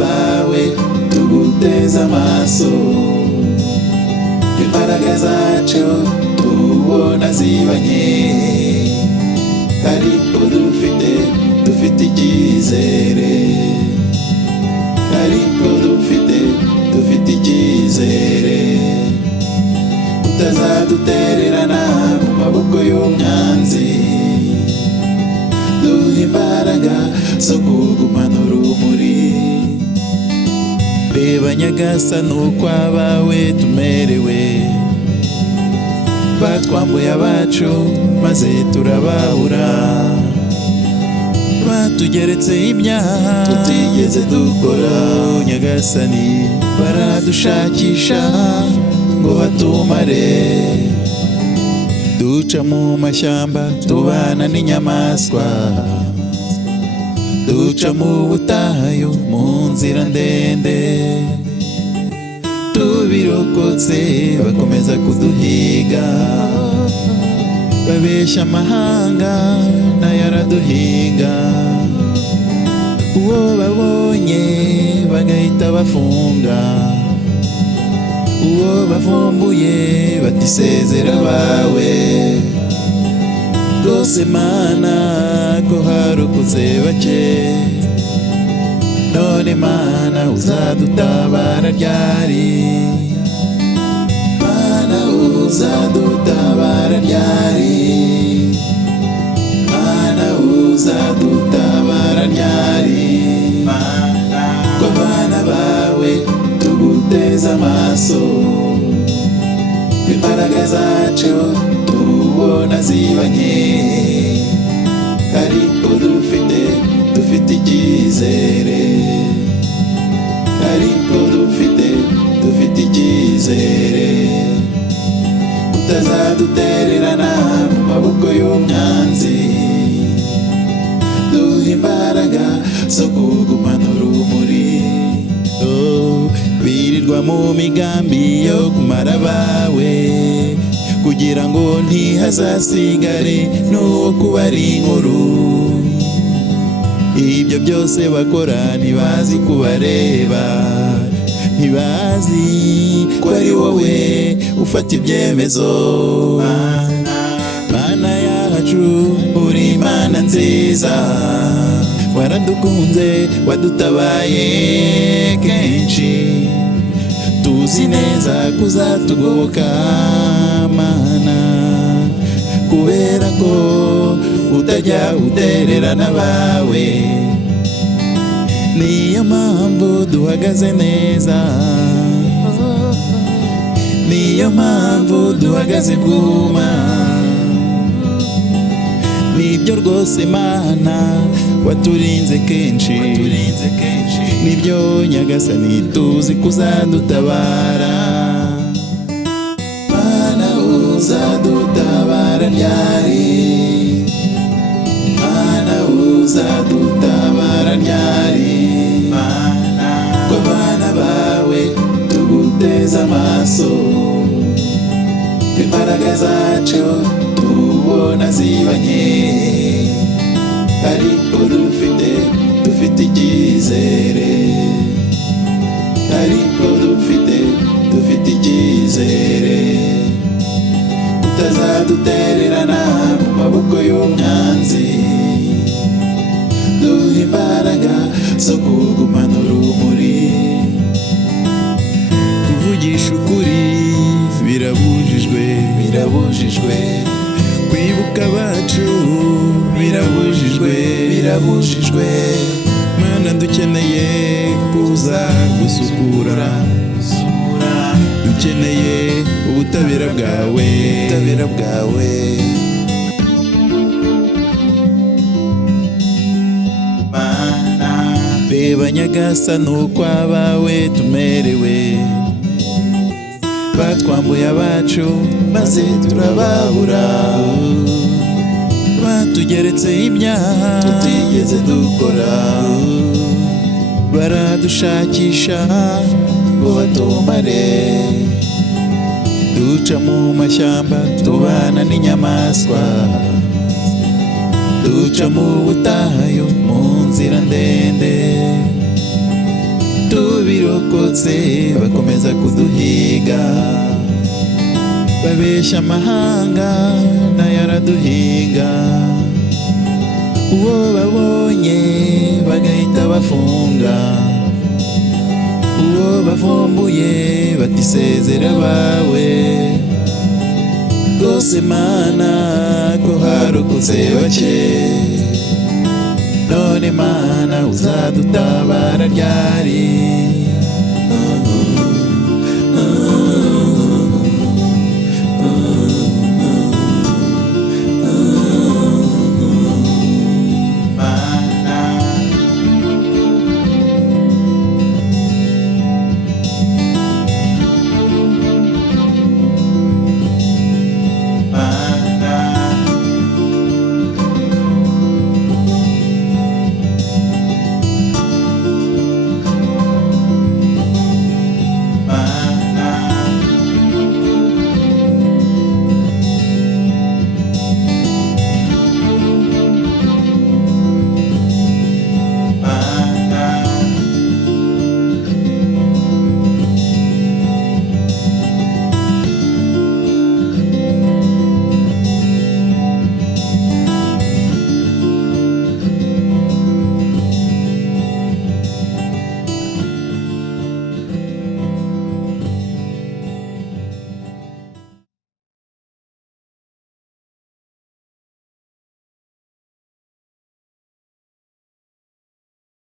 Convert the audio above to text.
bawe tuguteze amaso, imbaraga zacu tubona zibanye, ariko dufite icyizere, ariko dufite icyizere, utazadutererana mu maboko y'umwanzi. Duha imbaraga zo kugumana urumuri. Reba Nyagasani uko abawe tumerewe, batwambuye abacu maze turababura, batugeretseho ibyaha tutigeze dukora. Nyagasani baradushakisha ngo batumare, duca mu mashyamba tubana n'inyamaswa, duca mu butayu mu nzira ndende, tubirokotse bakomeza kuduhiga, babeshya amahanga nayo araduhiga, uwo babonye bagahita bafunga, uwo bavumbuye bati sezera bawe. Rwose Mana ko harokotse bake, none Mana uzadutabara ryari? Mana uzadutabara ryari? Mana uzadutabara ryari? Ko abana bawe tuguteze amaso, imbaraga zacu tubona zibanye, ariko dufite icyizere, ariko dufite icyizere, utazadutererana mu maboko y'umwanzi. Duha imbaraga zo kugumana urumuri. Birirwa mu migambi yo kumara abawe, kugira ngo ntihazasigare n'uwo kubara inkuru. Ibyo byose bakora ntibazi kubareba, ntibazi ko ari wowe ufata ibyemezo. Mana yacu uri Imana nziza, waradukunze wadutabaye kenshi, tuzi neza kuzatugoboka Mana, kubera ko utajya utererana abawe. Niyo mpamvu duhagaze neza, niyo mpamvu duhagaze bwuma. Nibyo rwose Mana waturinze kenshi, nibyo Nyagasani tuzi kuzadutabara. Mana uzadutabara ryari? Mana uzadutabara ryari? Ko abana bawe tuguteze amaso, imbaraga zacu tubona zibanye, ariko dufite icyizere, ariko dufite icyizere, utazadutererana mu maboko y'umwanzi. Duha imbaraga zo kugumana urumuri. Kuvugisha ukuri birabujijwe, kwibuka abacu birabujijwe. Mana dukeneye kuza gusukura, dukeneye ubutabera bwawe. Reba Nyagasani uko abawe tumerewe, batwambuye abacu maze turababura, batugeretseho ibyaha tutigeze dukora, baradushakisha ngo batumare, duca mu mashyamba tubana n'inyamaswa, duca mu butayu mu nzira ndende, twarokotse bakomeza kuduhiga, babesha amahanga nayo araduhiga, uwo babonye bagahita bafunga, uwo bavumbuye batisezera bawe. Rwose Mana ko harokotse bake, none Mana uzadutabara ryari?